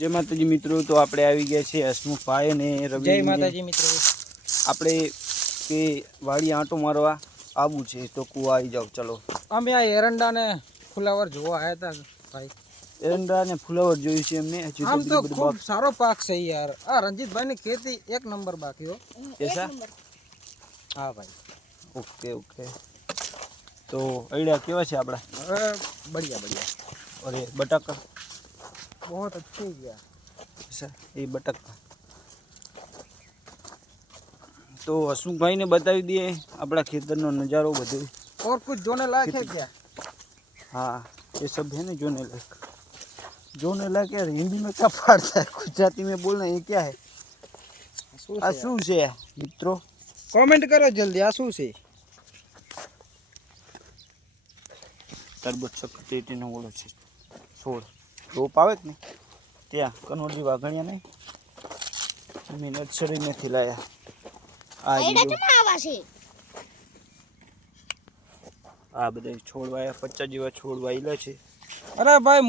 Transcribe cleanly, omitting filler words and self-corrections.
जय माताजी मित्रों। तो આપણે આવી ગયા છે હસમુખભાઈ અને રવિ। જય માતાજી મિત્રો। આપણે કે વાડી આંટો મારવા આવું છે તો કુવા આવી જાવ ચલો। અમે આ એરંડા ને ફુલાવર જોવા આવ્યા હતા ભાઈ। એરંડા ને ફુલાવર જોયું છે અમને। આમ તો ખૂબ સારો પાક છે યાર। આ રંજીતભાઈ ની ખેતી એક નંબર બાકી હો। कैसा? हाँ भाई ओके ओके। तो अड़िया केवा छे आपड़ा? बढ़िया बढ़िया। और ये बटाका बहुत अच्छे गया। ऐसा ये बटाका तो हसमुख भाई ने बतावी दिए अपना खेतर नो नजारो बधु। और कुछ जोने लायक है क्या? हाँ ये सब है ना जोने लायक। जोने लायक यार हिंदी में क्या फाड़ता है, गुजराती में बोलना ये क्या है? आ शू है मित्रों? कमेंट करो जल्दी। आ शू है? तरबूज सक्सेटी नो बोलो छे छोड़ रोप आवे के नहीं त्या कनोडी वागणिया नहीं मैं नर्सरी में खिलाया आ बधे छोड़वाया 50 जेवा छोड़ वायला छे। अरे भाई